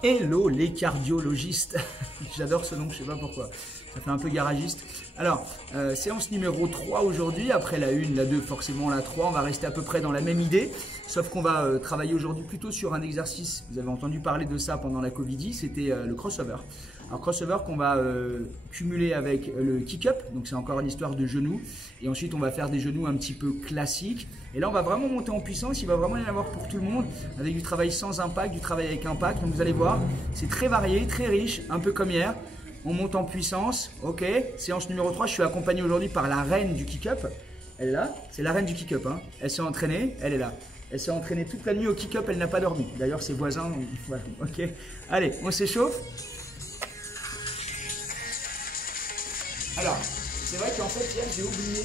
Hello les cardiologistes. J'adore ce nom, je sais pas pourquoi. Ça fait un peu garagiste. Alors, séance numéro 3 aujourd'hui. Après la 1, la 2, forcément la 3. On va rester à peu près dans la même idée. Sauf qu'on va travailler aujourd'hui plutôt sur un exercice. Vous avez entendu parler de ça pendant la Covid. C'était le crossover. Alors crossover qu'on va cumuler avec le kick-up. Donc c'est encore une histoire de genoux. Et ensuite on va faire des genoux un petit peu classiques. Et là on va vraiment monter en puissance. Il va vraiment y en avoir pour tout le monde. Avec du travail sans impact, du travail avec impact. Donc vous allez voir, c'est très varié, très riche. Un peu comme hier. On monte en puissance, ok. Séance numéro 3, je suis accompagné aujourd'hui par la reine du kick-up. Elle est là, c'est la reine du kick-up. Hein. Elle s'est entraînée, elle est là. Elle s'est entraînée toute la nuit au kick-up, elle n'a pas dormi. D'ailleurs, ses voisins, voilà, ok. Allez, on s'échauffe. Alors, c'est vrai qu'en fait, hier, j'ai oublié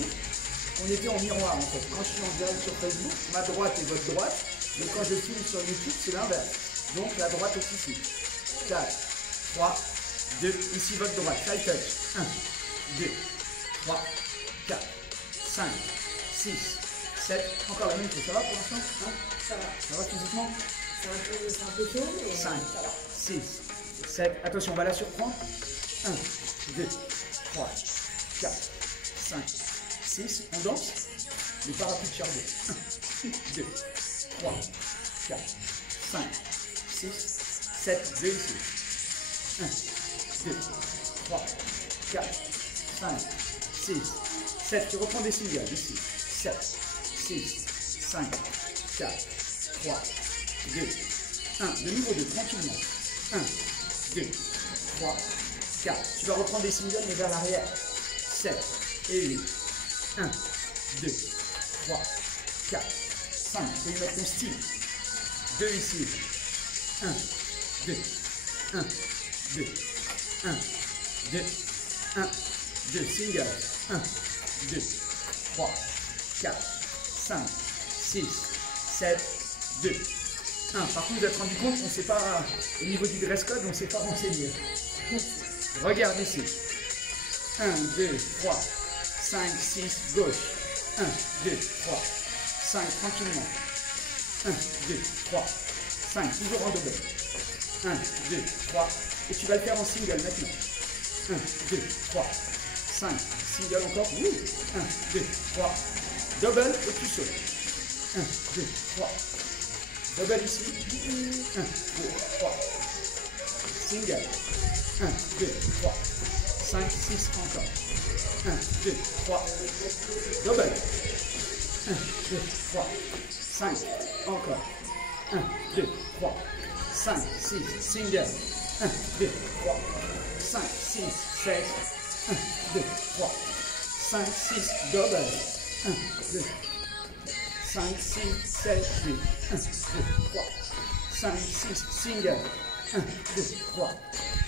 qu'on était en miroir, en fait. Quand je suis en direct sur Facebook, ma droite est votre droite. Mais quand je filme sur YouTube, c'est l'inverse. Donc, la droite est ici. 4, 3, 2, ici votre droite, side touch. 1, 2, 3, 4, 5, 6, 7. Encore la même chose. Ça va pour l'instant? Ça va. Ça va physiquement? C'est un peu chaud, mais 5, 6, 7. Attention, on va la surprendre. 1, 2, 3, 4, 5, 6. On danse. Le parapluie de Cherbourg. 1, 2, 3, 4, 5, 6, 7. 2 ici. 1, 2, 3, 4, 5, 6, 7. Tu reprends des singles ici. 7, 6, 5, 4, 3, 2, 1. De nouveau 2, tranquillement. 1, 2, 3, 4. Tu vas reprendre des singles mais vers l'arrière. 7 et 8. 1, 2, 3, 4, 5. Tu peux y mettre ton style. 2 ici. 1, 2, 1, 2. 1, 2, 1, 2, single, 1, 2, 3, 4, 5, 6, 7, 2, 1. Par contre, vous êtes rendu compte qu'on ne sait pas, au niveau du dress code, on ne s'est pas renseigné. Regarde ici. 1, 2, 3, 5, 6, gauche. 1, 2, 3, 5, tranquillement. 1, 2, 3, 5, toujours en double. 1, 2, 3, et tu vas le faire en single maintenant. 1, 2, 3, 5, single encore. 1, 2, 3, double et tu sautes. 1, 2, 3, double ici. 1, 2, 3, single. 1, 2, 3, 5, 6 encore. 1, 2, 3, double. 1, 2, 3, 5, encore. 1, 2, 3, 5, 6, single. 1, 2, 3, 5, 6, 7, 1, 2, 3, 5, 6, double, 1, 2, 5, 6, 7, 8, 1, 2, 3, 5, 6, single, 1, 2, 3,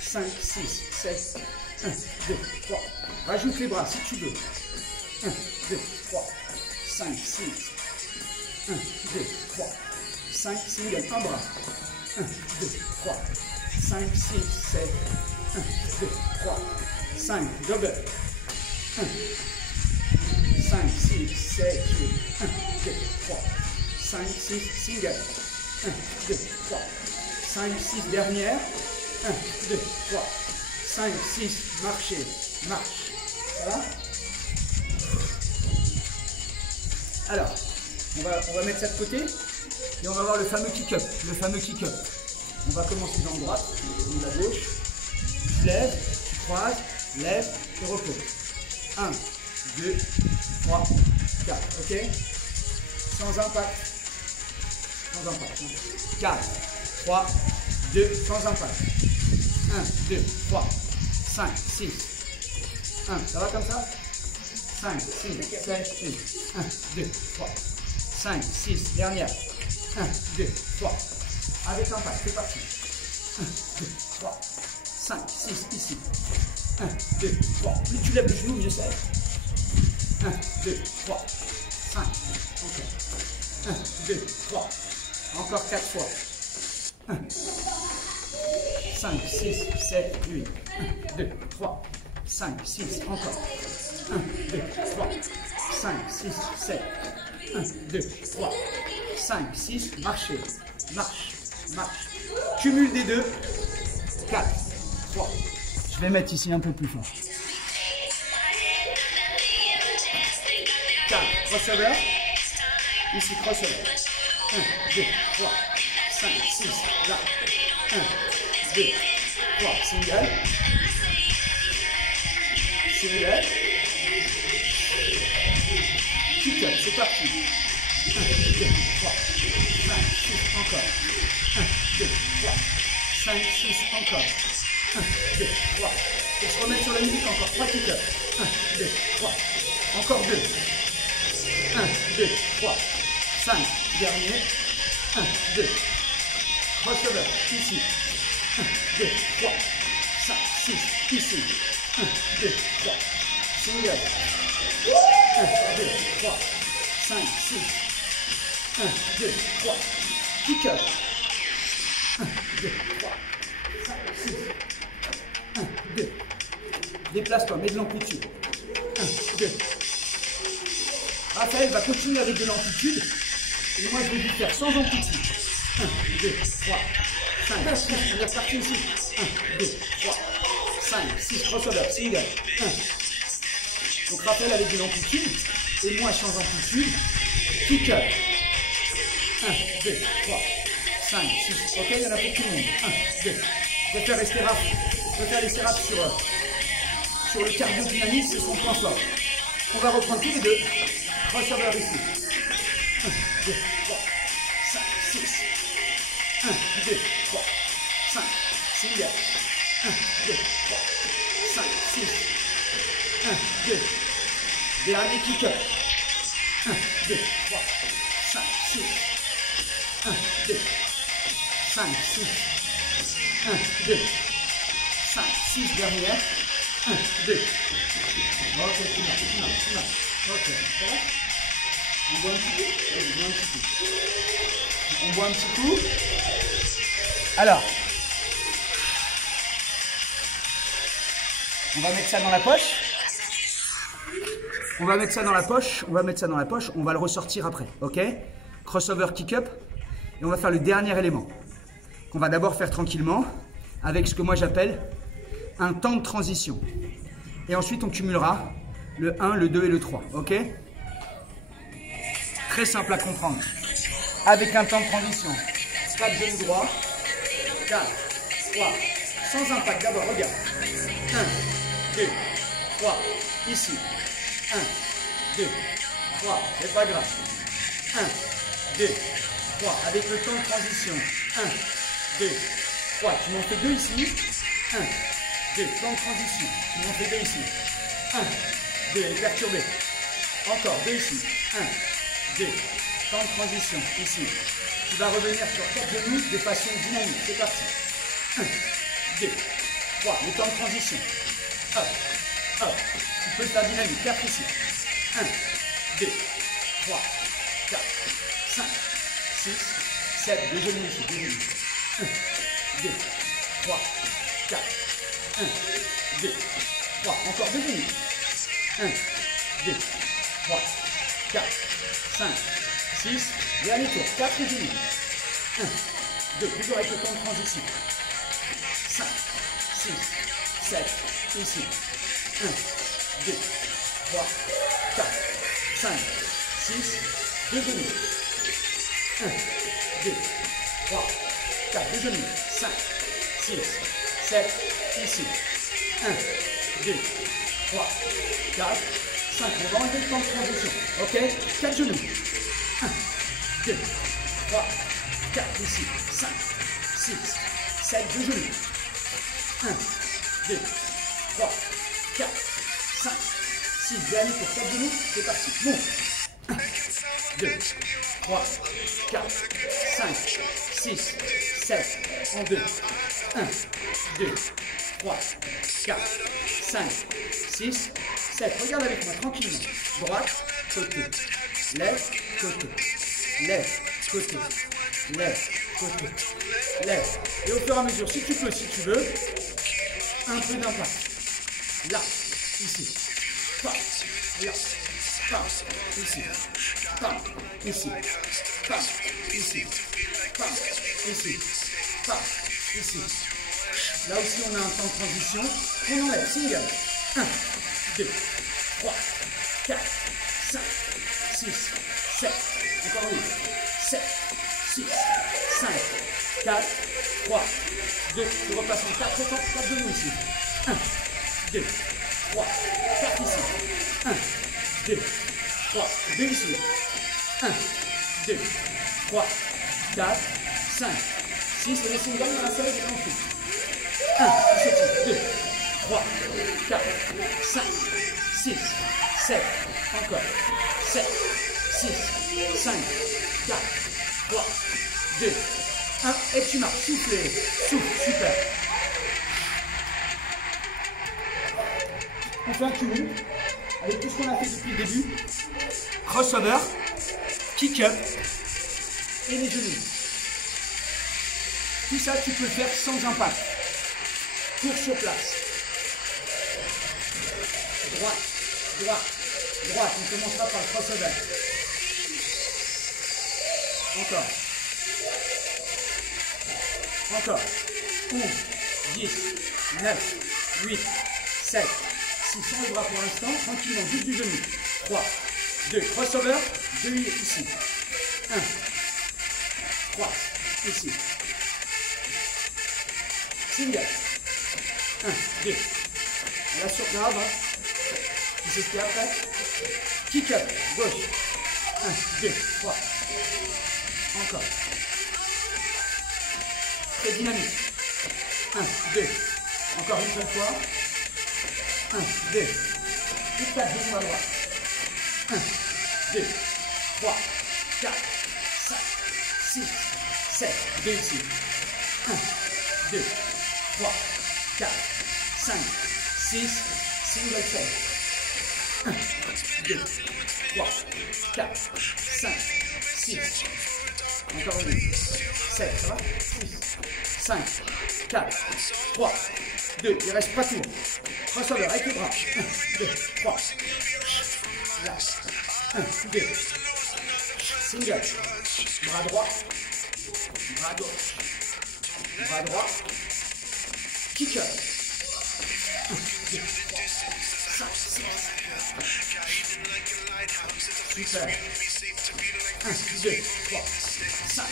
5, 6, 7, 1, 2, 3, rajoute les bras si tu veux, 1, 2, 3, 5, 6, 1, 2, 3, 5, single, un bras, 1, 2, 3, 5, 6, 7, 1, 2, 3, 5, double, 1, 5, 6, 7, 8, 1, 2, 3, 5, 6, single, 1, 2, 3, 5, 6, dernière, 1, 2, 3, 5, 6, marcher, marche, ça va? Alors, on va mettre ça de côté et on va voir le fameux kick-up, On va commencer dans droite, de la gauche. Tu lèves, tu croises, lève et repose. 1, 2, 3, 4. Ok? Sans impact. Sans impact. 4, 3, 2, sans impact. 1, 2, 3, 5, 6. 1, ça va comme ça? 5, 6, 7, 8. 1, 2, 3, 5, 6. Dernière. 1, 2, 3. Avec impact, c'est parti. 1, 2, 3, 5, 6, ici. 1, 2, 3. Plus tu lèves le genou, mieux c'est. 1, 2, 3, 5. Encore. 1, 2, 3. Encore 4 fois. 1, 5, 6, 7, 8. 1, 2, 3, 5, 6. Encore. 1, 2, 3, 5, 6, 7. 1, 2, 3, 5, 6. Marchez. Marche. Marche. Cumule des deux. Je vais mettre ici un peu plus fort. 4, crossover. Ici, crossover. 1, 2, 3, 5, 6, là. 1, 2, 3, single. Single. Kick up, c'est parti. 1, 2, 3, 5, 6, encore. 1, 2, 3, 5, 6, encore. 1, 2, 3. Pour se remettre sur la musique, encore 3 kick up. 1, 2, 3. Encore 2. 1, 2, 3, 5. Dernier. 1, 2. Crossover, ici. 1, 2, 3, 5, 6, ici. 1, 2, 3. Single. 1, 2, 3, 5, 6. 1, 2, 3. Kick up. 1, 2, 3, 5, 6. 1, 2. Déplace-toi, mets de l'amplitude. 1, 2. Raphaël va continuer avec de l'amplitude. Et moi, je vais lui faire sans amplitude. 1, 2, 3, 5, 6. On est reparti ici. 1, 2, 3, 5, 6. Crossover, single. 1. Donc, Raphaël avec de l'amplitude. Et moi, sans amplitude. Kick up. 1, 2, 3, 5, 6. Ok, il y en a pour tout le monde. 1, 2. Je préfère rester rap. Je préfère rester rap sur le cardio-dynamique, c'est son point fort. On va reprendre tous les deux. Crossover ici. 1, 2, 3, 5, 6. 1, 2, 3, 5. Single. 1, 2, 3, 5, 6. 1, 2. Dernier kick-up. 1, 2, 3, 5, 6. 1, 2, 5, 6. 1, 2, 5, 6. Dernière. 1, 2. Ok, tu m'as. Ok, ça va? On boit un petit coup? Oui, on boit un petit coup. On boit un petit coup. Alors, on va mettre ça dans la poche. On va mettre ça dans la poche. On va le ressortir après, ok? Crossover kick-up. Et on va faire le dernier élément. Qu'on va d'abord faire tranquillement. Avec ce que moi j'appelle un temps de transition. Et ensuite, on cumulera le 1, le 2 et le 3, ok? Très simple à comprendre. Avec un temps de transition. 4 genoux droits. 4, 3. Sans impact, d'abord, regarde. 1, 2, 3. Ici. 1, 2, 3. C'est pas grave. 1, 2, 3. Avec le temps de transition. 1, 2, 3. Tu m'en fais 2 ici. 1, 2. Temps de transition. Tu m'en fais 2 ici. 1, 2. Elle est perturbée. Encore 2 ici. 1, 2. Temps de transition. Ici. Tu vas revenir sur 4 genoux de façon dynamique. C'est parti. 1, 2, 3. Le temps de transition. Hop, hop. Tu peux le faire dynamique. 4 ici. 1, 2, 3, 4, 5, 6, 7. 2 genoux ici. 2 genoux. 1, 2, 3, 4. 1, 2, 3. Encore 2 genoux. 1, 2, 3, 4, 5, 6. Dernier tour. 4 genoux. 1, 2. Toujours avec le temps de transition. 5, 6, 7. Ici. 1, 2, 3, 4, 5, 6. 2 genoux. 1, 2, 3, 4. 2 genoux. 5, 6, 7. Ici. 1, 2, 3, 4, 5. On va enlever le temps de transition. Ok? 4 genoux. 1, 2, 3, 4. Ici. 5, 6, 7. 2 genoux. 1, 2, 3, 4, 5, 6. Dernier pour 4 genoux. C'est parti. Monte. 1, 2, 3, 4, 5, 6, 7. En 2. 1, 2, 3, 4, 5, 6, 7. Regarde avec moi tranquillement. Droite, côté. Lève, côté. Lève, côté. Lève, côté. Lève. Et au fur et à mesure, si tu peux, si tu veux, un peu d'impact. Là, ici. Pas, là. Pas, ici. Pas, ici. Pas, ici. Pas, ici. Pas, ici. Là aussi, on a un temps de transition. On enlève. Single. 1, 2, 3, 4, 5, 6, 7. Encore une. 7, 6, 5, 4, 3, 2. Je repasse en 4 temps. 4 genoux ici. 1, 2, 3, 4 ici. 1, 2, 3, 2 ici. 1, 2, 3, 4, 5, 6. Et le single dans la salle est en dessous. 1, 2, 3, 4, 5, 6, 7. Encore. 7, 6, 5, 4, 3, 2, 1. Et tu marches. Soufflez. Souffle. Super. On fait un cumul avec tout ce qu'on a fait depuis le début. Crossover, kick-up et les genoux. Tout ça, tu peux le faire sans impact. Cours sur place. Droite, droite, droite. On commencera par le crossover. Encore. Encore. 11, 10, 9, 8, 7, 6. Sans les bras pour l'instant. Tranquillement, juste du genou. 3, 2, crossover. 2 ici. 1, 3, ici. Single. 1, 2. Là sur grave. Tu sais ce qu'il y a après. Kick up. Gauche. 1, 2, 3. Encore. Très dynamique. 1, 2. Encore une seule fois. 1, 2. Tout à genoux à droite. 1, 2, 3, 4, 5, 6, 7. 2 ici. 1, 2, 3, 4, 5, 6, single set. 1, 2, 3, 4, 5, 6. Encore une. 7, ça va? 6, 5, 4, 3, 2. Il reste pas tout. Crossover avec les bras. 1, 2, 3. Là. 1, 2. Single. Bras droit. Bras gauche. Bras droit. Kick up. 1, 2, 3, 5, 6. Super. 1, 2, 3, 5.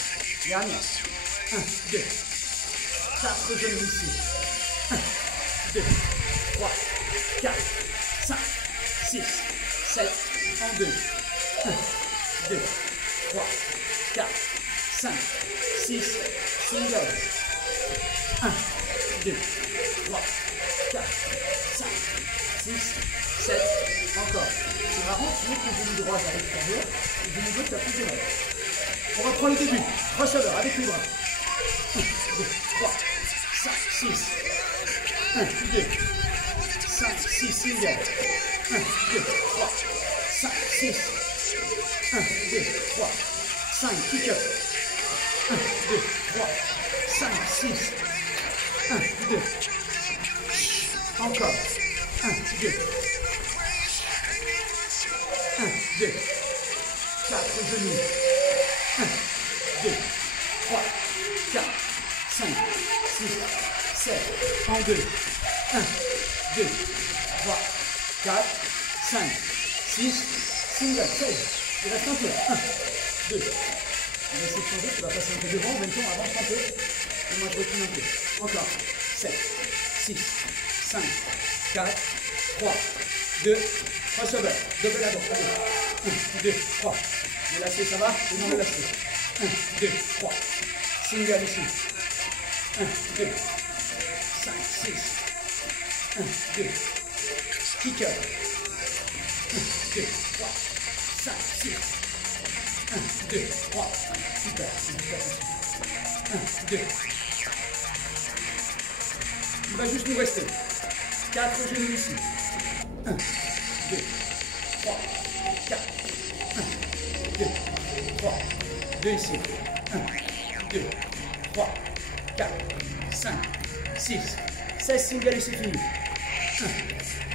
Dernière. 1, 2. 4 genoux ici. 1, 2, 3, 4, 5, 6, 7. En 2. 1, 2, 3, 4, 5, 6. Single. 1, 2, 3, 4, 5, 6, 7. Encore. C'est marrant, tu mets ton genou droit vers l'extérieur, et le genou gauche, tu as plus de mal. On reprend le début. Crossover avec les bras. 1, 2, 3, 5, 6. 1, 2, 5, 6. Single. 1, 2, 3, 5, 6. 1, 2, 3, 5. Kick up. 1, 2, 3, 5, 6. 1, 2. Encore. 1, 2. 1, 2. 4 genoux. 1, 2, 3, 4, 5, 6, 7. En 2. 1, 2, 3, 4, 5, 6. Single. 16. Il reste un peu. 1, 2. On va essayer de changer. Tu vas passer un peu devant. En même temps, avance un peu. Et moi, je recule un peu. Encore. 7, 6, 5, 4, 3, 2, crossover, double à droite, 1, 2, 3, le lâcher, ça va? C'est bon le lâcher, 1, 2, 3, single ici, 1, 2, 5, 6, 1, 2, kick up, 1, 2, 3, 5, 6, 1, 2, 3, super, 1, 2, il va juste nous rester 4 genoux ici. 1, 2, 3, 4. 1, 2, 3. 2 ici. 1, 2, 3, 4, 5, 6, 16 singles et c'est fini. 1,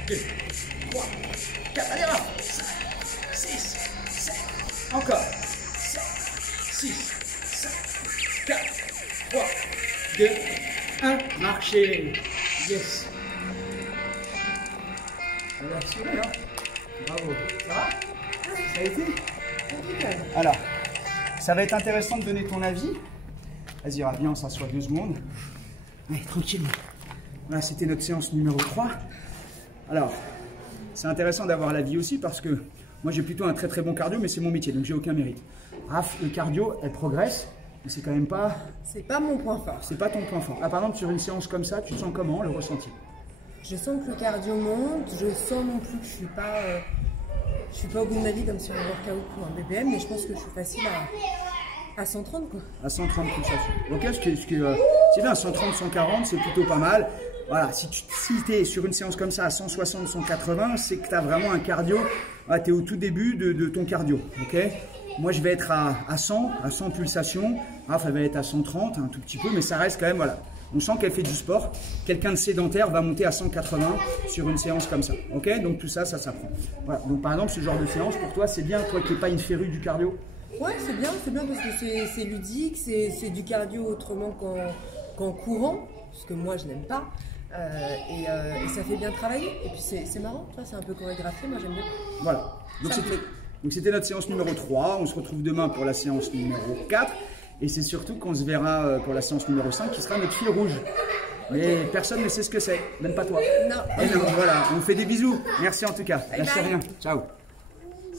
2, 3, 4. Allez, là. 5, 6, 7. Encore. 7, 6, 5, 4, 3, 2, 1, marché. Yes. Elle a assuré, hein. Bravo. Ça va? Ça a été? Alors, ça va être intéressant de donner ton avis. Vas-y, viens, on s'assoit 2 secondes. Allez, tranquillement. Voilà, c'était notre séance numéro 3. Alors, c'est intéressant d'avoir l'avis aussi parce que moi j'ai plutôt un très très bon cardio, mais c'est mon métier, donc j'ai aucun mérite. Raph, le cardio, elle progresse, mais c'est quand même pas... C'est pas mon point fort. C'est pas ton point fort. Ah, par exemple, sur une séance comme ça, tu te sens comment, le ressenti? Je sens que le cardio monte, je sens non plus que je suis pas au bout de ma vie comme sur un workout ou un BPM, mais je pense que je suis facile à 130 quoi. À 130 pulsations. Ok, c'est bien, 130, 140, c'est plutôt pas mal. Voilà, si tu es sur une séance comme ça à 160, 180, c'est que tu as vraiment un cardio, tu es au tout début de ton cardio. Ok, moi je vais être à 100 pulsations, Raph elle va être à 130, un tout petit peu, mais ça reste quand même, voilà. On sent qu'elle fait du sport. Quelqu'un de sédentaire va monter à 180 sur une séance comme ça. Ok, donc tout ça, ça s'apprend. Voilà, donc par exemple, ce genre de séance, pour toi, c'est bien, toi qui n'es pas une férue du cardio? Ouais, c'est bien parce que c'est ludique, c'est du cardio autrement qu'en courant, parce que moi je n'aime pas. Et ça fait bien travailler. Et puis c'est marrant, c'est un peu chorégraphié, moi j'aime bien. Voilà, donc c'était notre séance numéro 3. On se retrouve demain pour la séance numéro 4. Et c'est surtout qu'on se verra pour la séance numéro 5 qui sera notre fil rouge. Mais personne ne sait ce que c'est, même pas toi. Non. Et non, voilà, on fait des bisous. Merci en tout cas. Lâchez rien. Ciao.